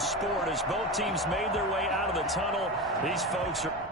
sport as both teams made their way out of the tunnel. These folks are...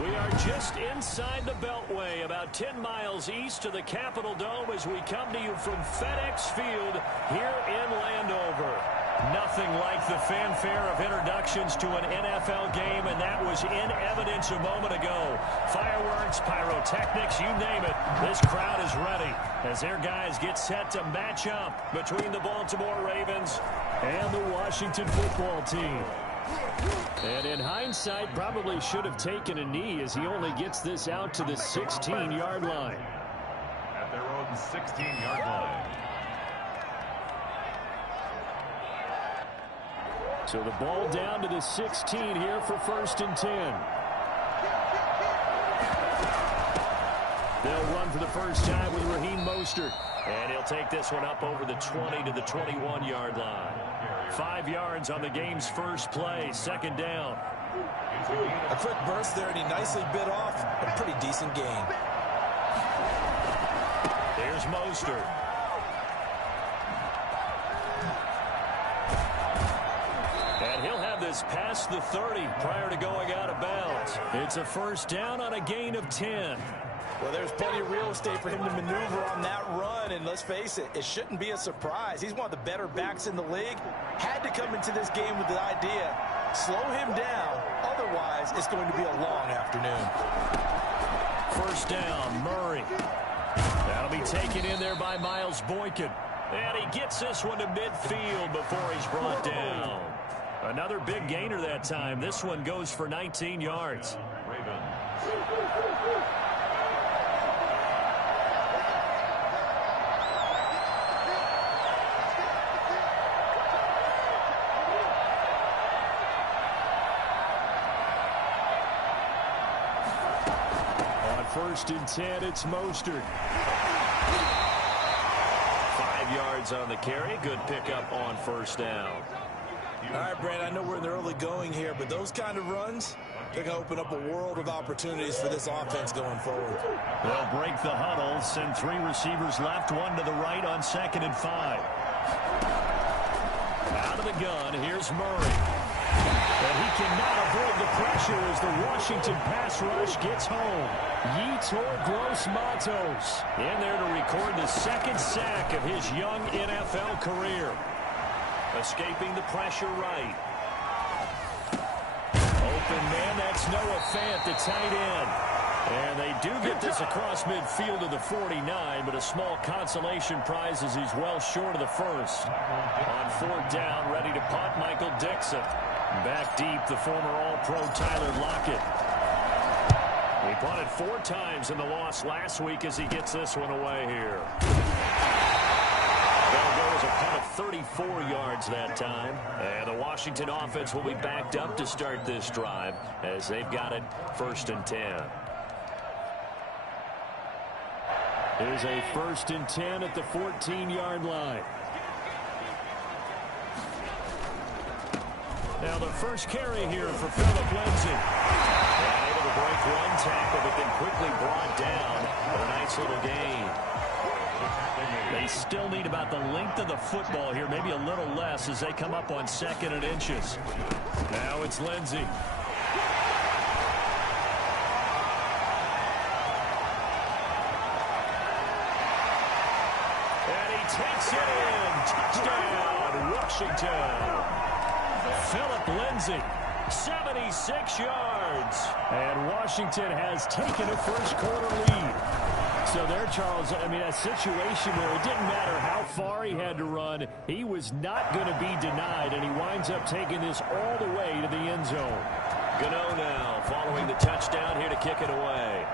We are just inside the Beltway, about 10 miles east of the Capitol Dome as we come to you from FedEx Field here in Landover. Nothing like the fanfare of introductions to an NFL game, and that was in evidence a moment ago. Fireworks, pyrotechnics, you name it. This crowd is ready as their guys get set to match up between the Baltimore Ravens and the Washington football team. And in hindsight, probably should have taken a knee as he only gets this out to the 16-yard line. At their own 16-yard line. So the ball down to the 16 here for 1st and 10. They'll run for the first time with Raheem Mostert. And he'll take this one up over the 20 to the 21-yard line. 5 yards on the game's first play, 2nd down. A quick burst there, and he nicely bit off a pretty decent gain. There's Mostert. And he'll have this past the 30 prior to going out of bounds. It's a 1st down on a gain of 10. Well, there's plenty of real estate for him to maneuver on that run, and let's face it, it shouldn't be a surprise. He's one of the better backs in the league. Had to come into this game with the idea, slow him down, otherwise it's going to be a long afternoon. 1st down, Murray. That'll be taken in there by Miles Boykin. And he gets this one to midfield before he's brought down. Another big gainer that time. This one goes for 19 yards. Ravens. On 1st and 10, it's Mostert. 5 yards on the carry. Good pickup on 1st down. All right, Brandon, I know we're in the early going here, but those kind of runs, they're going to open up a world of opportunities for this offense going forward. They'll break the huddle, send 3 receivers left, 1 to the right on 2nd and 5. Out of the gun, here's Murray. And he cannot avoid the pressure as the Washington pass rush gets home. Yetur Gross-Matos in there to record the 2nd sack of his young NFL career. Escaping the pressure right. Open man, that's Noah Fant, the tight end. And they do get this across midfield to the 49, but a small consolation prize as he's well short of the 1st. On 4th down, ready to punt, Michael Dixon. Back deep, the former All-Pro Tyler Lockett. He punted 4 times in the loss last week as he gets this one away here. They'll go as a punt of 34 yards that time. And the Washington offense will be backed up to start this drive as they've got it 1st and 10. Here's a 1st and 10 at the 14-yard line. Now the first carry here for Philip Lindsay. And able to break one tackle, but then quickly brought down for a nice little gain. They still need about the length of the football here, maybe a little less as they come up on 2nd and inches. Now it's Lindsay. And he takes it in. Touchdown, Washington. Philip Lindsay, 76 yards. And Washington has taken a first-quarter lead. So there, Charles, I mean, a situation where it didn't matter how far he had to run, he was not going to be denied, and he winds up taking this all the way to the end zone. Gano now following the touchdown here to kick it away.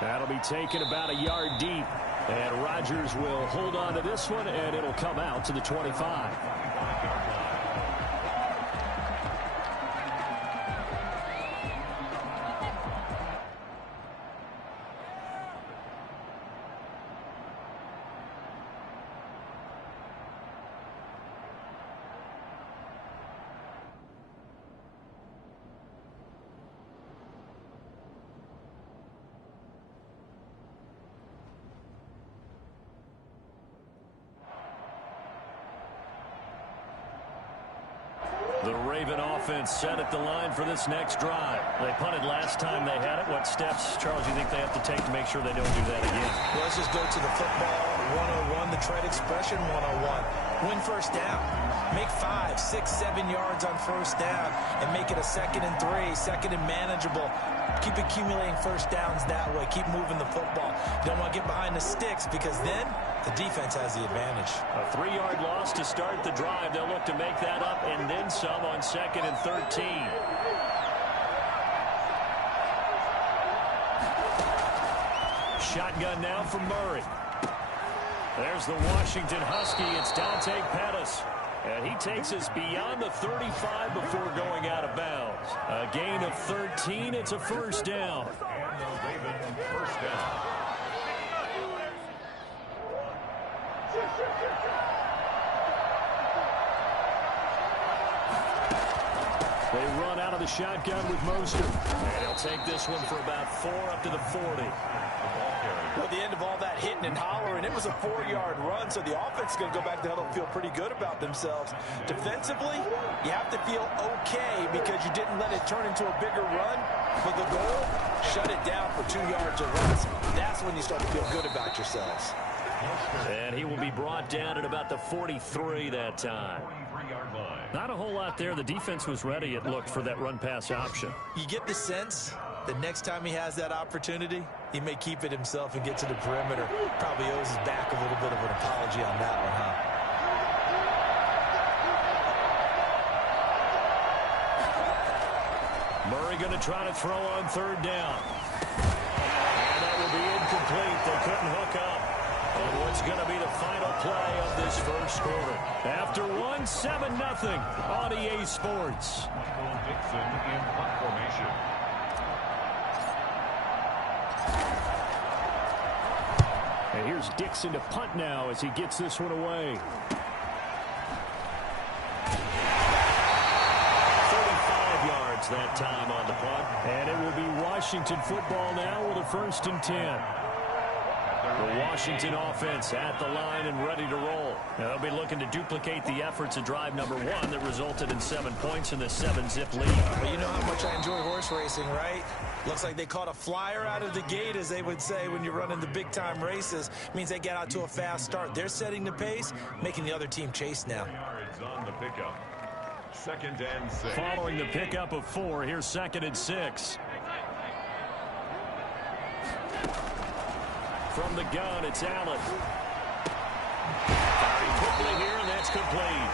That'll be taken about a yard deep. And Rodgers will hold on to this one, and it'll come out to the 25. The Raven offense set at the line for this next drive. They punted last time they had it. What steps, Charles, you think they have to take to make sure they don't do that again? Well, let's just go to the football 101, the trade expression 101. Win first down. Make 5, 6, 7 yards on first down and make it a 2nd and 3, 2nd and manageable. Keep accumulating first downs that way. Keep moving the football. You don't want to get behind the sticks because then the defense has the advantage. A 3-yard loss to start the drive. They'll look to make that up and then some on 2nd and 13. Shotgun now from Murray. There's the Washington Husky. It's Dante Pettis. And he takes us beyond the 35 before going out of bounds. A gain of 13. It's a first down. And the Ravens first down. They run out of the shotgun with Mostert. And he'll take this one for about 4 up to the 40. Well, at the end of all that hitting and hollering, it was a 4-yard run, so the offense is going to go back to huddle and feel pretty good about themselves. Defensively, you have to feel okay because you didn't let it turn into a bigger run. But the goal, shut it down for 2 yards or less. That's when you start to feel good about yourselves. And he will be brought down at about the 43 that time. Not a whole lot there. The defense was ready, it looked, for that run-pass option. You get the sense that next time he has that opportunity, he may keep it himself and get to the perimeter. Probably owes his back a little bit of an apology on that one, huh? Murray going to try to throw on 3rd down. And that will be incomplete. They couldn't hook up. And what's going to be the final play of this first quarter? After 1, 7-0 on EA Sports. Michael Dixon in punt formation. And here's Dixon to punt now as he gets this one away. 35 yards that time on the punt. And it will be Washington football now with a 1st and 10. The Washington offense at the line and ready to roll. Now they'll be looking to duplicate the efforts of drive number 1 that resulted in 7 points in the 7-zip lead. Well, you know how much I enjoy horse racing, right? Looks like they caught a flyer out of the gate, as they would say when you're running the big-time races. Means they get out to a fast start. They're setting the pace, making the other team chase now. Yards on the pickup. 2nd and 6. Following the pickup of 4, here's 2nd and 6. From the gun, it's Allen. Firing quickly here, and that's complete.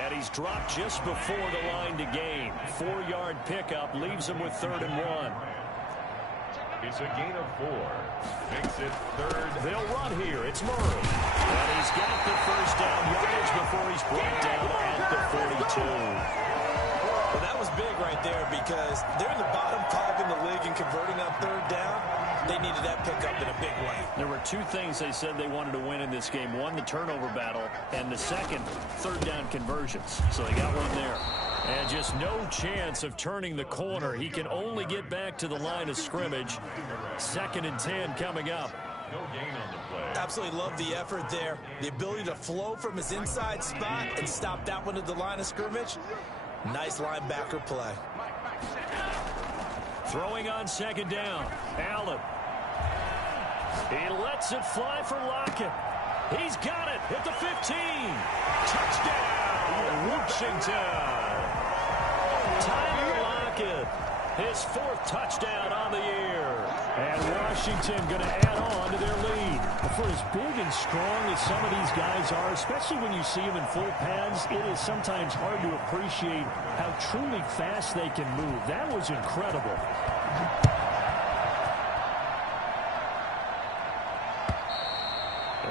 And he's dropped just before the line to gain. 4-yard pickup leaves him with 3rd and 1. It's a gain of 4. Makes it third. They'll run here. It's Murray. And he's got the first down yardage before he's brought down at the 42. Well, that was big right there because they're in the bottom 5 in the league and converting on third down. They needed that pickup in a big way. There were 2 things they said they wanted to win in this game. One, the turnover battle, and the second, third down conversions. So they got one there. And just no chance of turning the corner. He can only get back to the line of scrimmage. 2nd and 10 coming up. No gain on the play. Absolutely love the effort there. The ability to flow from his inside spot and stop that one at the line of scrimmage. Nice linebacker play. Throwing on 2nd down. Allen. He lets it fly for Lockett. He's got it at the 15. Touchdown, Washington. Tyler Lockett, his 4th touchdown on the year. And Washington going to add on to their lead. For as big and strong as some of these guys are, especially when you see them in full pads, it is sometimes hard to appreciate how truly fast they can move. That was incredible.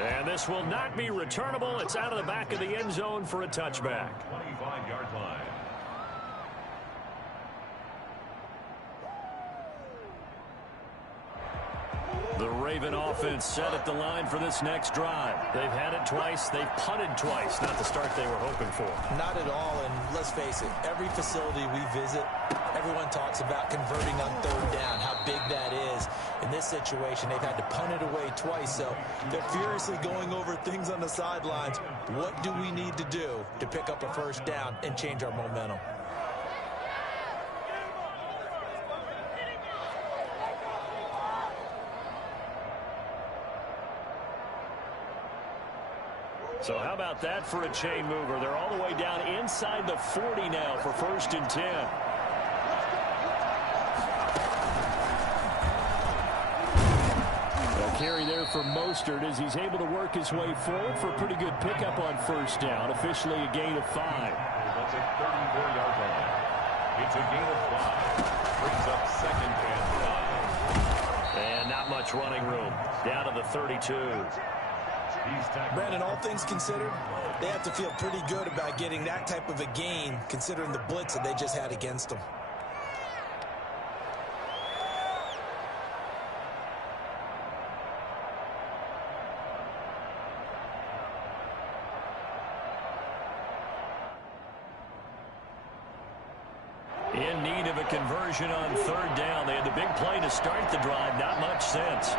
And this will not be returnable. It's out of the back of the end zone for a touchback. 25-yard line. The Raven offense set at the line for this next drive. They've had it twice. They've punted twice. Not the start they were hoping for. Not at all, and let's face it, every facility we visit, everyone talks about converting on third down, how big that is. In this situation, they've had to punt it away twice, so they're furiously going over things on the sidelines. What do we need to do to pick up a first down and change our momentum? So how about that for a chain mover? They're all the way down inside the 40 now for 1st and 10. A carry there for Mostert as he's able to work his way forward for a pretty good pickup on 1st down. Officially a gain of 5. That's a 34-yard line. It's a gain of 5. Brings up 2nd and 5. And not much running room. Down to the 32. Brandon, all things considered, they have to feel pretty good about getting that type of a gain considering the blitz that they just had against them. In need of a conversion on 3rd down. They had the big play to start the drive. Not much sense.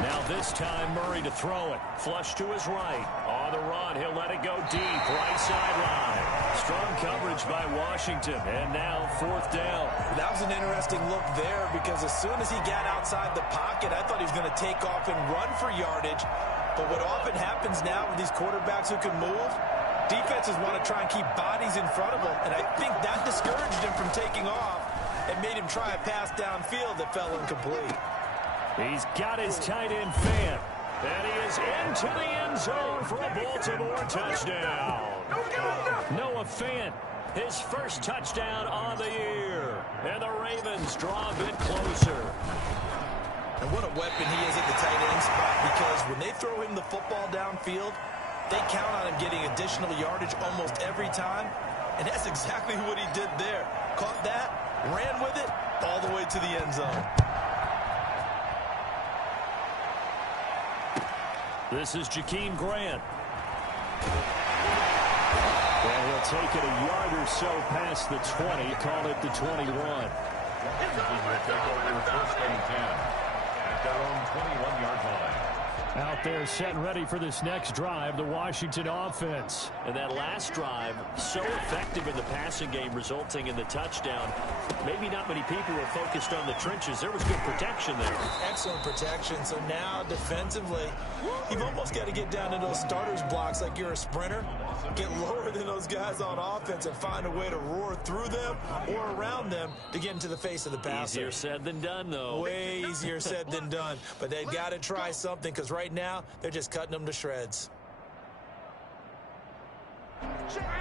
Now this time Murray to throw it. Flush to his right. On the run. He'll let it go deep. Right sideline. Strong coverage by Washington. And now 4th down. That was an interesting look there because as soon as he got outside the pocket, I thought he was going to take off and run for yardage. But what often happens now with these quarterbacks who can move, defenses want to try and keep bodies in front of them. And I think that discouraged him from taking off and made him try a pass downfield that fell incomplete. He's got his tight end fan. And he is into the end zone for a Baltimore touchdown. Noah Fant, his first touchdown on the year. And the Ravens draw a bit closer. And what a weapon he is at the tight end spot because when they throw him the football downfield, they count on him getting additional yardage almost every time. And that's exactly what he did there. Caught that, ran with it, all the way to the end zone. This is Jakeem Grant. And he'll take it a yard or so past the 20, call it the 21. Will take over 1st and 10 at their own 21-yard line. Out there set and ready for this next drive, the Washington offense. And that last drive, so effective in the passing game, resulting in the touchdown. Maybe not many people were focused on the trenches. There was good protection there. Excellent protection. So now defensively, you've almost got to get down to those starters blocks like you're a sprinter. Get lower than those guys on offense and find a way to roar through them or around them to get into the face of the passer. Easier said than done, though. Way easier said than done. But they've got to try something because right now they're just cutting them to shreds.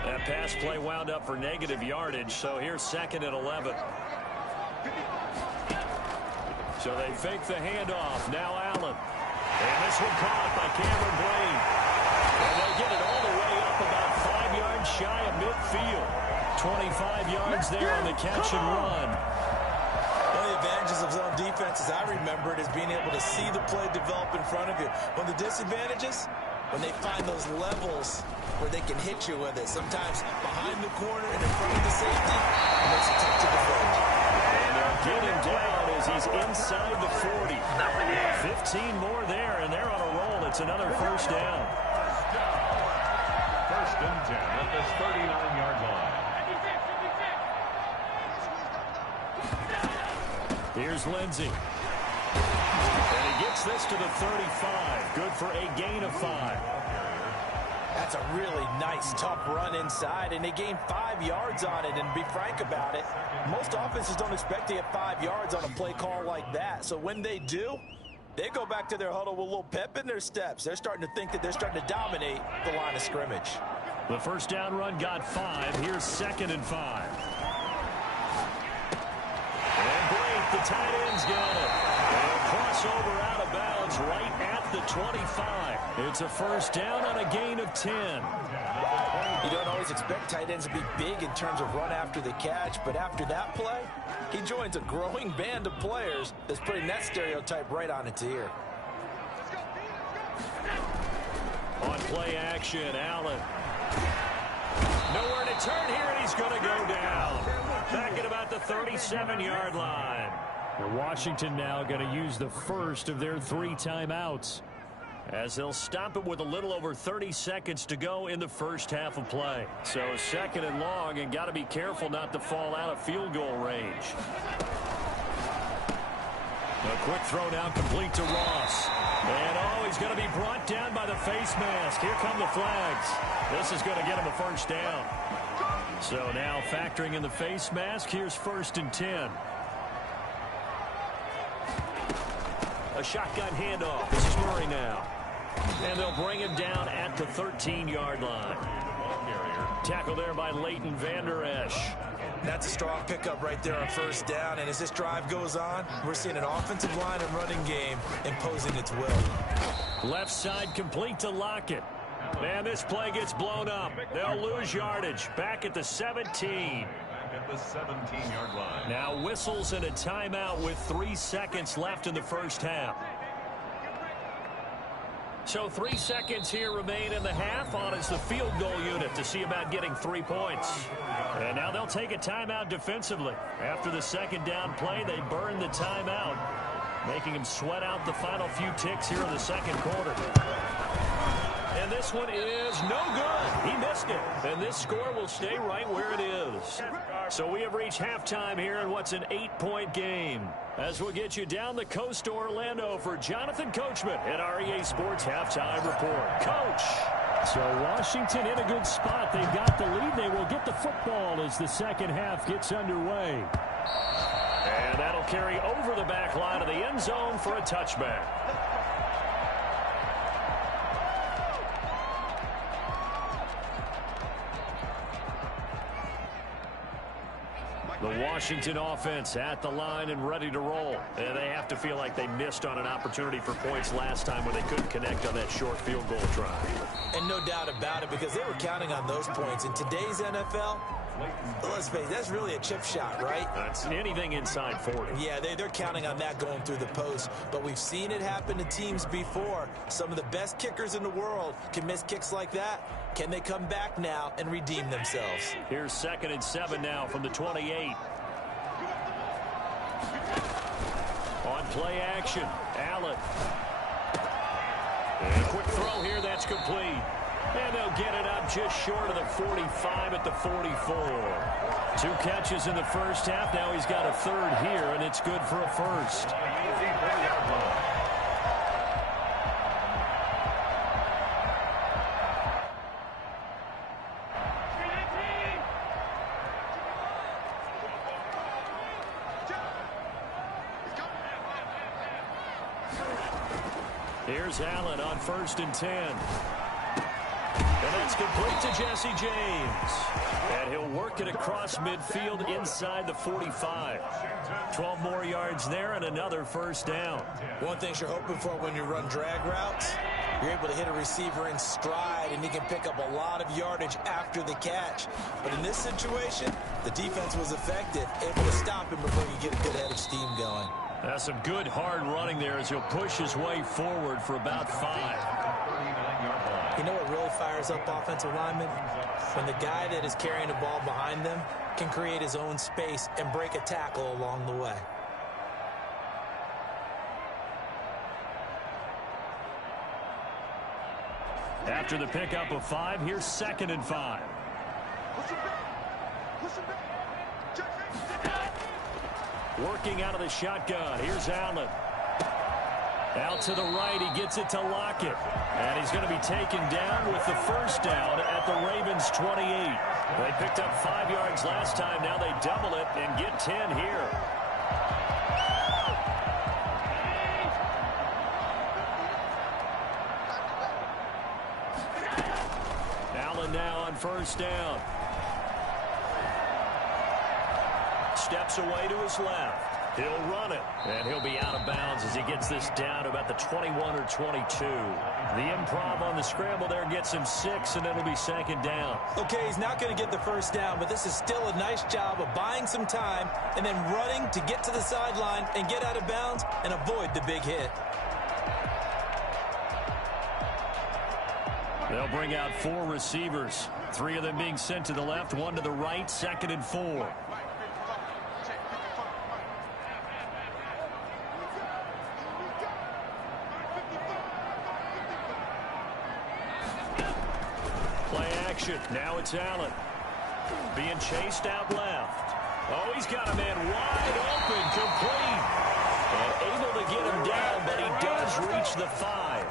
That pass play wound up for negative yardage, so here's 2nd and 11. So they fake the handoff. Now Allen. And this one caught by Cameron Brate. And they'll get it all the way up about 5 yards shy of midfield. 25 yards there on the catch and run. One of the advantages of zone defense, as I remember it, is being able to see the play develop in front of you. One of the disadvantages, when they find those levels where they can hit you with it. Sometimes behind the corner and in front of the safety, it makes it tough to defend. And they'll get him down as he's inside the 40. 15 more there, and they're on a roll. It's another first down. First and 10 at the 39-yard line. Here's Lindsey. And he gets this to the 35. Good for a gain of 5. That's a really nice, tough run inside, and they gained 5 yards on it. And to be frank about it, most offenses don't expect to get 5 yards on a play call like that. So when they do, they go back to their huddle with a little pep in their steps. They're starting to think that they're starting to dominate the line of scrimmage. The first down run got 5. Here's 2nd and 5. And Brate, the tight end's got it. And crossover out of bounds right at the 25. It's a first down on a gain of 10. You don't always expect tight ends to be big in terms of run after the catch, but after that play, he joins a growing band of players that's putting that stereotype right on its ear. On play action, Allen. Nowhere to turn here, and he's going to go down. Back at about the 37-yard line. Washington now going to use the first of their 3 timeouts, as they'll stop it with a little over 30 seconds to go in the first half of play. So 2nd and long, and got to be careful not to fall out of field goal range. A quick throw now complete to Ross. And he's going to be brought down by the face mask. Here come the flags. This is going to get him a first down. So now factoring in the face mask, here's 1st and 10. A shotgun handoff. This is Murray now. And they'll bring him down at the 13-yard line. Tackle there by Leighton Vander Esch. That's a strong pickup right there on first down. And as this drive goes on, we're seeing an offensive line and running game imposing its will. Left side complete to Lockett. And this play gets blown up. They'll lose yardage. Back at the 17. At the 17-yard line. Now whistles and a timeout with 3 seconds left in the first half. So 3 seconds here remain in the half. On is the field goal unit to see about getting 3 points. And now they'll take a timeout defensively. After the second down play, they burn the timeout, making him sweat out the final few ticks here in the second quarter. And this one is no good. He missed it. And this score will stay right where it is. So we have reached halftime here in what's an 8-point game. As we'll get you down the coast to Orlando for Jonathan Coachman at our EA Sports Halftime Report. Coach. So Washington in a good spot. They've got the lead. They will get the football as the second half gets underway. And that'll carry over the back line of the end zone for a touchback. The Washington offense at the line and ready to roll. And they have to feel like they missed on an opportunity for points last time when they couldn't connect on that short field goal try. And no doubt about it, because they were counting on those points. In today's NFL, let's face it, that's really a chip shot, right? That's anything inside 40. Yeah, they're counting on that going through the post. But we've seen it happen to teams before. Some of the best kickers in the world can miss kicks like that. Can they come back now and redeem themselves? Here's 2nd and 7 now from the 28. On play action, Allen. And a quick throw here, that's complete. And they'll get it up just short of the 45 at the 44. 2 catches in the first half. Now he's got a third here, and it's good for a first. Here's Allen on 1st and 10. And that's complete to Jesse James. And he'll work it across midfield inside the 45. 12 more yards there and another first down. One thing you're hoping for when you run drag routes, you're able to hit a receiver in stride, and he can pick up a lot of yardage after the catch. But in this situation, the defense was effective, able to stop him before you get a good head of steam going. That's some good hard running there as he'll push his way forward for about 5. You know what really fires up offensive linemen? When the guy that is carrying the ball behind them can create his own space and break a tackle along the way. After the pickup of 5, here's 2nd and 5. Working out of the shotgun. Here's Allen. Out to the right. He gets it to Lockett. And he's going to be taken down with the first down at the Ravens' 28. They picked up 5 yards last time. Now they double it and get 10 here. Allen now on first down. Steps away to his left. He'll run it, and he'll be out of bounds as he gets this down to about the 21 or 22. The improv on the scramble there gets him 6, and it'll be 2nd down. Okay, he's not going to get the first down, but this is still a nice job of buying some time and then running to get to the sideline and get out of bounds and avoid the big hit. They'll bring out 4 receivers, 3 of them being sent to the left, 1 to the right, 2nd and 4. Now it's Allen. Being chased out left. Oh, he's got a man wide open, complete. And able to get him down, but he does reach the 5.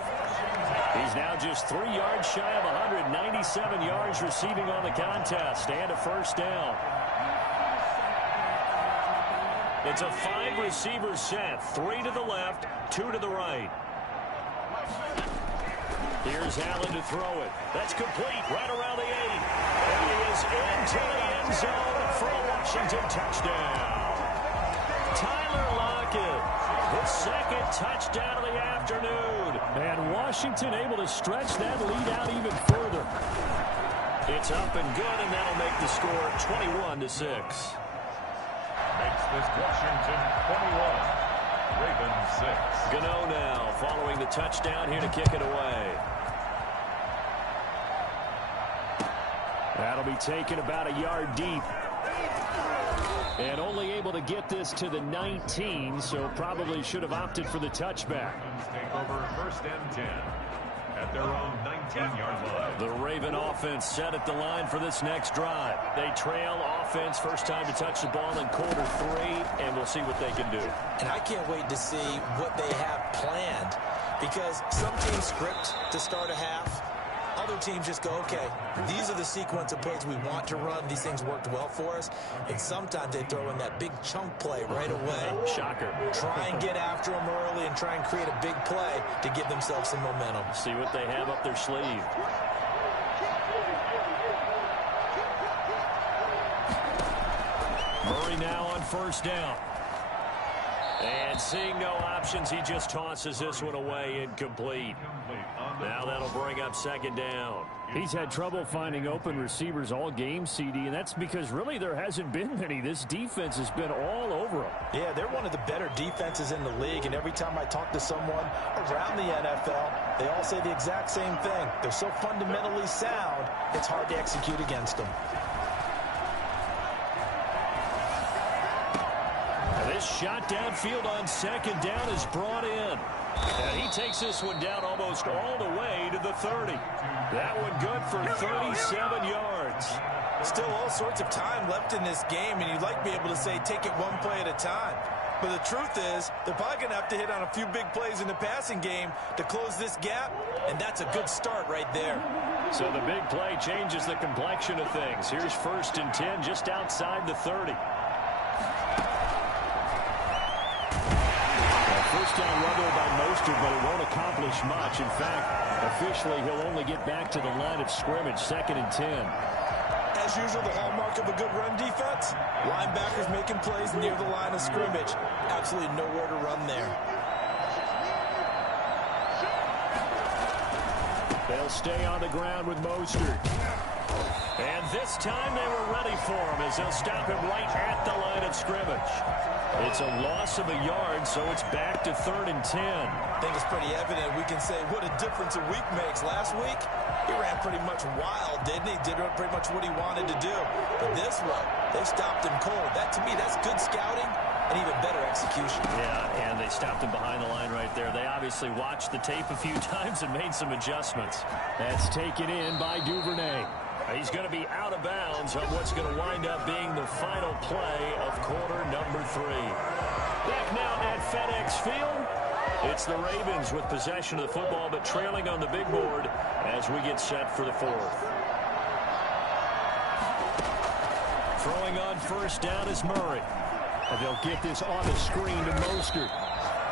He's now just 3 yards shy of 197 yards receiving on the contest and a first down. It's a 5-receiver set. 3 to the left, 2 to the right. Here's Allen to throw it. That's complete right around the 8. And he is into the end zone for a Washington touchdown. Tyler Lockett, his 2nd touchdown of the afternoon. And Washington able to stretch that lead out even further. It's up and good, and that'll make the score 21-6. Makes this Washington 21. Ravens 6. Gano now following the touchdown here to kick it away. That'll be taken about a yard deep. And only able to get this to the 19, so probably should have opted for the touchback. Take over 1st and 10 at their own 19-yard line. The Raven offense set at the line for this next drive. They trail offense, first time to touch the ball in quarter 3, and we'll see what they can do. And I can't wait to see what they have planned, because some teams script to start a half. Other teams just go, okay, these are the sequence of plays we want to run. These things worked well for us. And sometimes they throw in that big chunk play right away. Shocker. Try and get after them early and try and create a big play to give themselves some momentum. See what they have up their sleeve. Murray now on first down. And seeing no options, he just tosses this one away incomplete. Now that'll bring up 2nd down. He's had trouble finding open receivers all game, CD, and that's because really there hasn't been many. This defense has been all over them. Yeah, they're one of the better defenses in the league, and every time I talk to someone around the NFL, they all say the exact same thing. They're so fundamentally sound, it's hard to execute against them. This shot downfield on 2nd down is brought in. And he takes this one down almost all the way to the 30. That one good for 37 yards. Still all sorts of time left in this game, and you'd like to be able to say take it one play at a time. But the truth is, they're probably going to have to hit on a few big plays in the passing game to close this gap, and that's a good start right there. So the big play changes the complexion of things. Here's 1st and 10 just outside the 30. First down run there by Mostert, but it won't accomplish much. In fact, officially, he'll only get back to the line of scrimmage, 2nd and 10. As usual, the hallmark of a good run defense, linebackers making plays near the line of scrimmage. Absolutely nowhere to run there. They'll stay on the ground with Mostert. And this time they were ready for him as they'll stop him right at the line of scrimmage. It's a loss of a yard, so it's back to 3rd and 10. I think it's pretty evident. We can say what a difference a week makes. Last week, he ran pretty much wild, didn't he? Did pretty much what he wanted to do. But this one, they stopped him cold. That, to me, that's good scouting and even better execution. Yeah, and they stopped him behind the line right there. They obviously watched the tape a few times and made some adjustments. That's taken in by Duvernay. He's going to be out of bounds on what's going to wind up being the final play of quarter number 3. Back now at FedEx Field. It's the Ravens with possession of the football, but trailing on the big board as we get set for the 4th. Throwing on first down is Murray. And they'll get this on the screen to Mostert.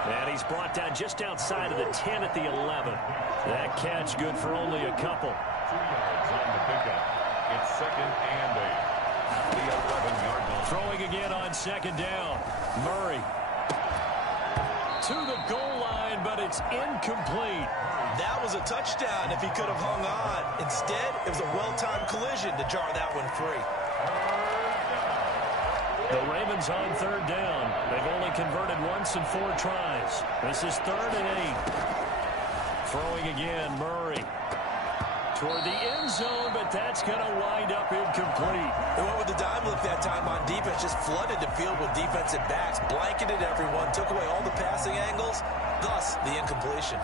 And he's brought down just outside of the 10 at the 11. That catch good for only a couple. 2 yards on the pickup. It's 2nd and 8. The 11-yard line. Throwing again on 2nd down. Murray to the goal line, but it's incomplete. That was a touchdown if he could have hung on. Instead, it was a well-timed collision to jar that one free. The Ravens on 3rd down. They've only converted once in 4 tries. This is 3rd and 8. Throwing again, Murray toward the end zone, but that's going to wind up incomplete. They went with the dime look that time on defense, just flooded the field with defensive backs, blanketed everyone, took away all the passing angles, thus the incompletion.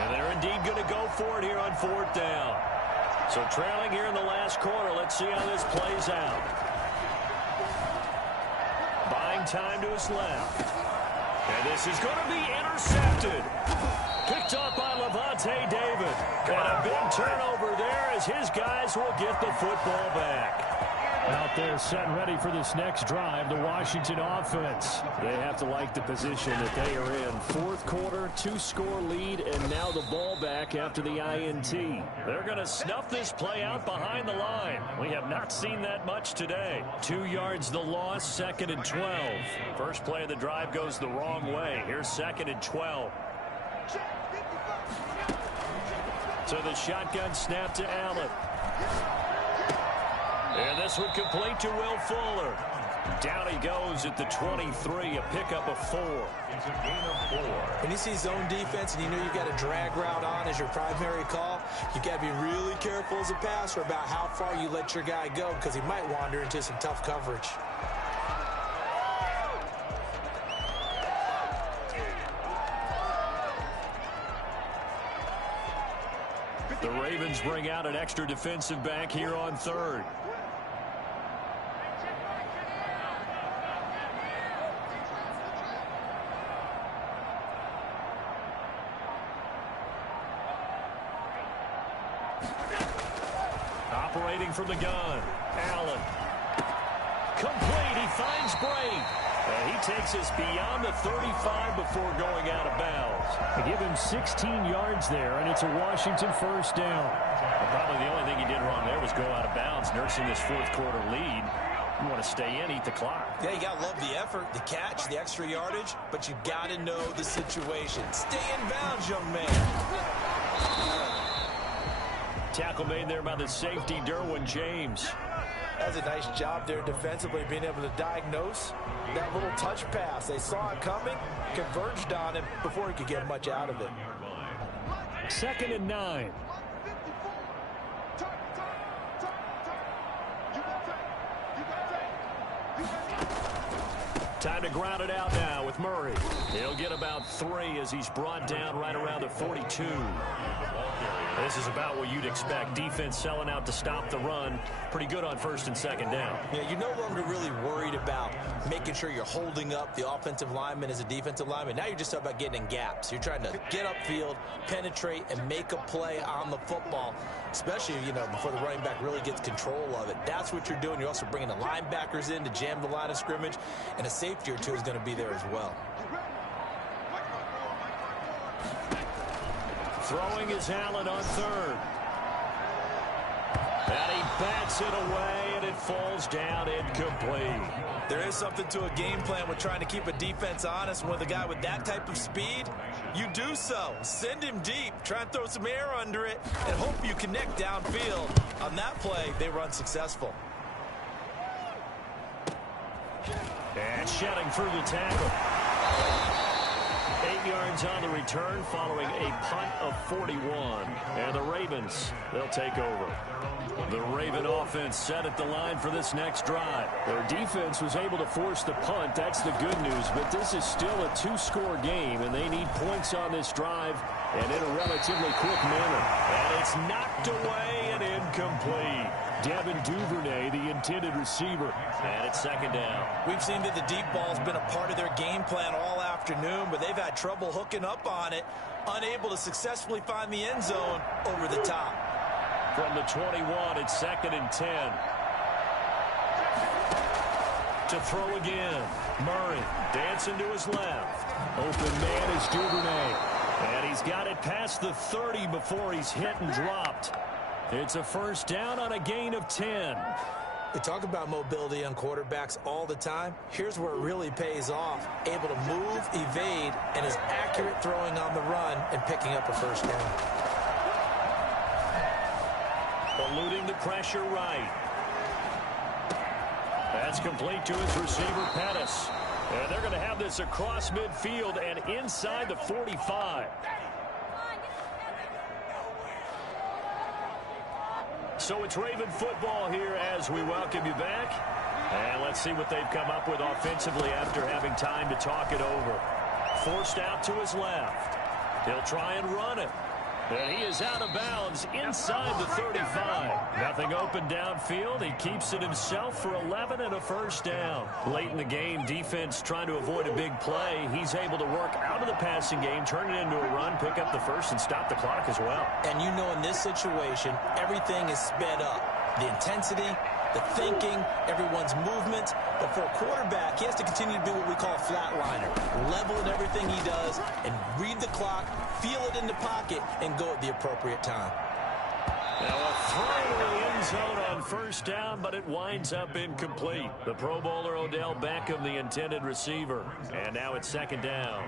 And they're indeed going to go for it here on 4th down. So trailing here in the last quarter, let's see how this plays out. Buying time to his left. And this is going to be intercepted. Picked up by Levante David. And a big turnover there as his guys will get the football back. Out there set and ready for this next drive, the Washington offense. They have to like the position that they are in. 4th quarter, 2-score lead, and now the ball back after the INT. They're going to snuff this play out behind the line. We have not seen that much today. 2 yards the loss, 2nd and 12. First play of the drive goes the wrong way. Here's 2nd and 12. So the shotgun snap to Allen. And this one complete to Will Fuller. Down he goes at the 23, a pickup of 4. It's a gain of 4. When you see zone defense and you know you've got a drag route on as your primary call, you've got to be really careful as a passer about how far you let your guy go because he might wander into some tough coverage. The Ravens bring out an extra defensive back here on 3rd. Operating from the gun, Allen. Complete, he finds Bray. He takes us beyond the 35 before going out of bounds. They give him 16 yards there, and it's a Washington first down. Well, probably the only thing he did wrong there was go out of bounds, nursing this 4th quarter lead. You want to stay in, eat the clock. Yeah, you got to love the effort, the catch, the extra yardage, but you got to know the situation. Stay in bounds, young man. Tackle made there by the safety, Derwin James. That's a nice job there defensively, being able to diagnose that little touch pass. They saw it coming, converged on him before he could get much out of it. 2nd and 9. Time to ground it out now with Murray. He'll get about 3 as he's brought down right around the 42. This is about what you'd expect. Defense selling out to stop the run. Pretty good on 1st and 2nd down. Yeah, you're no longer really worried about making sure you're holding up the offensive lineman as a defensive lineman. Now you're just about getting in gaps. You're trying to get upfield, penetrate, and make a play on the football, especially, before the running back really gets control of it. That's what you're doing. You're also bringing the linebackers in to jam the line of scrimmage, and a safety or two is going to be there as well. Throwing is Allen on 3rd. And he bats it away, and it falls down incomplete. There is something to a game plan with trying to keep a defense honest. With a guy with that type of speed, you do so. Send him deep. Try and throw some air under it, and hope you connect downfield. On that play, they were unsuccessful. And shedding through the tackle. 8 yards on the return following a punt of 41. And the Ravens, they'll take over. The Raven offense set at the line for this next drive. Their defense was able to force the punt. That's the good news. But this is still a 2-score game, and they need points on this drive and in a relatively quick manner. And it's knocked away and incomplete. Devin Duvernay, the intended receiver. And it's 2nd down. We've seen that the deep ball's been a part of their game plan all afternoon, but they've had trouble hooking up on it, unable to successfully find the end zone over the top. From the 21, it's 2nd and 10. To throw again. Murray dancing to his left. Open man is Duvernay. And he's got it past the 30 before he's hit and dropped. It's a 1st down on a gain of 10. We talk about mobility on quarterbacks all the time. Here's where it really pays off. Able to move, evade, and is accurate throwing on the run and picking up a 1st down. Eluding the pressure right. That's complete to his receiver, Pettis. And they're going to have this across midfield and inside the 45. So it's Raven football here as we welcome you back. And let's see what they've come up with offensively after having time to talk it over. Forced out to his left. He'll try and run it. And he is out of bounds inside the 35. Nothing open downfield. He keeps it himself for 11 and a 1st down. Late in the game, defense trying to avoid a big play. He's able to work out of the passing game, turn it into a run, pick up the 1st, and stop the clock as well. And you know in this situation, everything is sped up. The intensity, the thinking, everyone's movement. But for a quarterback, he has to continue to be what we call a flatliner. Level in everything he does and read the clock, feel it in the pocket, and go at the appropriate time. Now a throw to the end zone on 1st down, but it winds up incomplete. The Pro Bowler Odell Beckham, the intended receiver. And now it's 2nd down.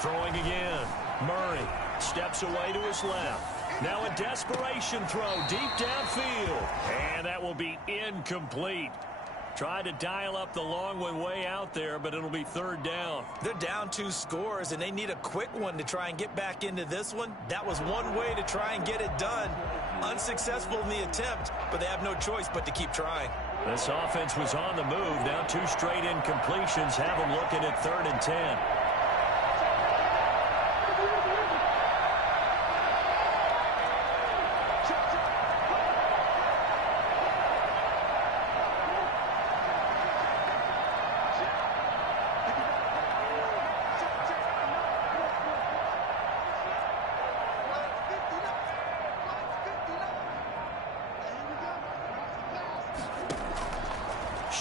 Throwing again. Murray steps away to his left. Now a desperation throw deep downfield. And that will be incomplete. Tried to dial up the long one way out there, but it'll be 3rd down. They're down 2 scores, and they need a quick one to try and get back into this one. That was one way to try and get it done. Unsuccessful in the attempt, but they have no choice but to keep trying. This offense was on the move. Now 2 straight incompletions have them looking at 3rd and 10.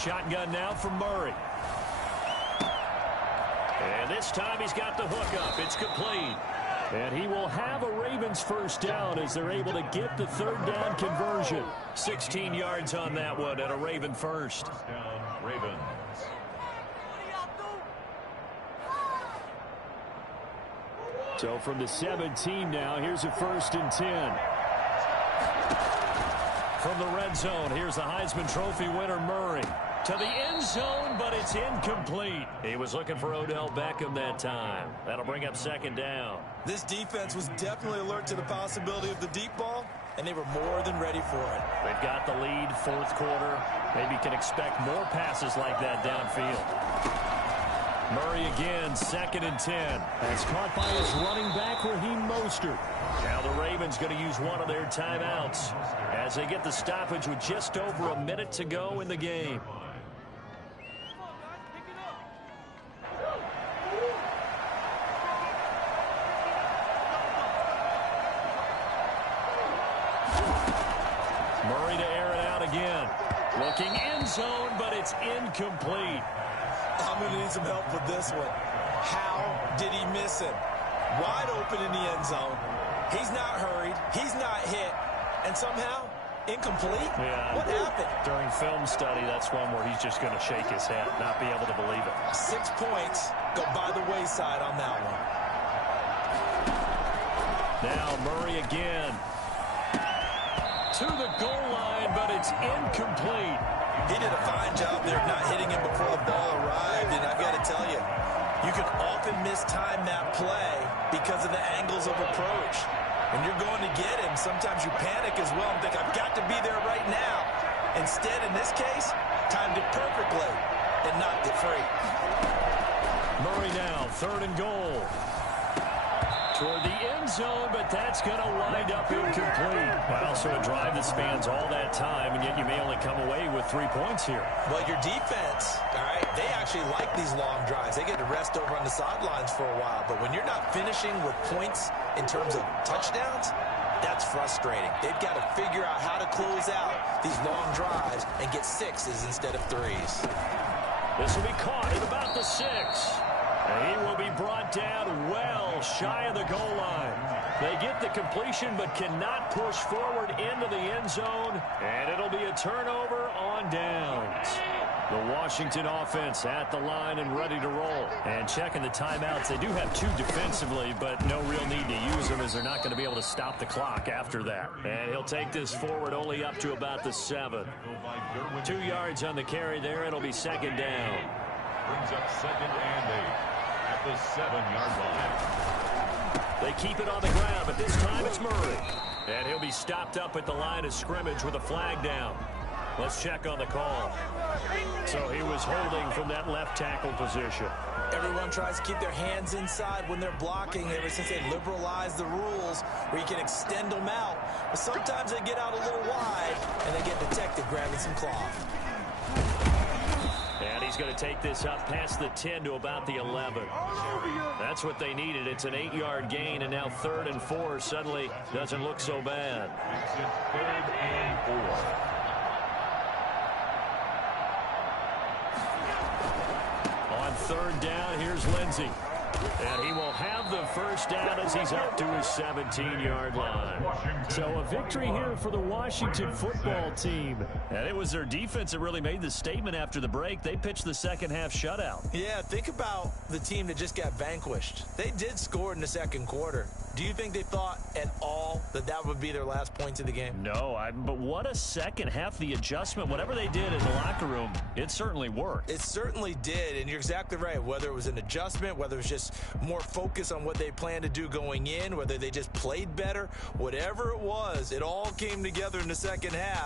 Shotgun now from Murray. And this time he's got the hook up. It's complete. And he will have a Ravens 1st down as they're able to get the 3rd down conversion. 16 yards on that one and a Raven 1st. Down, Ravens. So from the 17 now, here's a 1st and 10. From the red zone, here's the Heisman Trophy winner, Murray. To the end zone, but it's incomplete. He was looking for Odell Beckham that time. That'll bring up second down. This defense was definitely alert to the possibility of the deep ball, and they were more than ready for it. They've got the lead, fourth quarter. Maybe can expect more passes like that downfield. Murray again, 2nd and 10. That's caught by his running back, Raheem Mostert. Now the Ravens going to use one of their timeouts as they get the stoppage with just over a minute to go in the game. Murray to air it out again. Looking end zone, but it's incomplete. I'm going to need some help with this one. How did he miss him? Wide open in the end zone. He's not hurried. He's not hit. And somehow, incomplete? Yeah. What happened? During film study, that's one where he's just going to shake his head, not be able to believe it. 6 points go by the wayside on that one. Now Murray again. To the goal line, but it's incomplete. He did a fine job there not hitting him before the ball arrived, and I've got to tell you, you can often mistime that play because of the angles of approach. When you're going to get him, sometimes you panic as well and think, I've got to be there right now. Instead, in this case, timed it perfectly and knocked it free. Murray now, 3rd and goal. Toward the end zone, but that's going to wind up incomplete. Well, so a drive that spans all that time, and yet you may only come away with 3 points here. Well, your defense, all right, they actually like these long drives. They get to rest over on the sidelines for a while. But when you're not finishing with points in terms of touchdowns, that's frustrating. They've got to figure out how to close out these long drives and get 6s instead of 3s. This will be caught at about the 6. And he will be brought down well shy of the goal line. They get the completion but cannot push forward into the end zone, and it'll be a turnover on downs. The Washington offense at the line and ready to roll. And checking the timeouts, they do have 2 defensively, but no real need to use them as they're not going to be able to stop the clock after that. And he'll take this forward only up to about the 7. 2 yards on the carry there. It'll be 2nd down. Brings up 2nd and 8 at the 7-yard line. They keep it on the ground, but this time it's Murray. And he'll be stopped up at the line of scrimmage with a flag down. Let's check on the call. So he was holding from that left tackle position. Everyone tries to keep their hands inside when they're blocking ever since they liberalized the rules where you can extend them out. But sometimes they get out a little wide and they get detected grabbing some cloth. And he's going to take this up past the 10 to about the 11. That's what they needed. It's an 8-yard gain, and now 3rd and 4 suddenly doesn't look so bad. It's 3rd and 4. On 3rd down, here's Lindsey. And he will have the first down as he's up to his 17-yard line. So a victory here for the Washington football team. And it was their defense that really made the statement after the break. They pitched the second-half shutout. Yeah, think about the team that just got vanquished. They did score in the 2nd quarter. Do you think they thought at all that that would be their last points of the game? No, but what a second half. The adjustment, whatever they did in the locker room, it certainly worked. It certainly did, and you're exactly right. Whether it was an adjustment, whether it was just more focus on what they planned to do going in, whether they just played better, whatever it was, it all came together in the second half.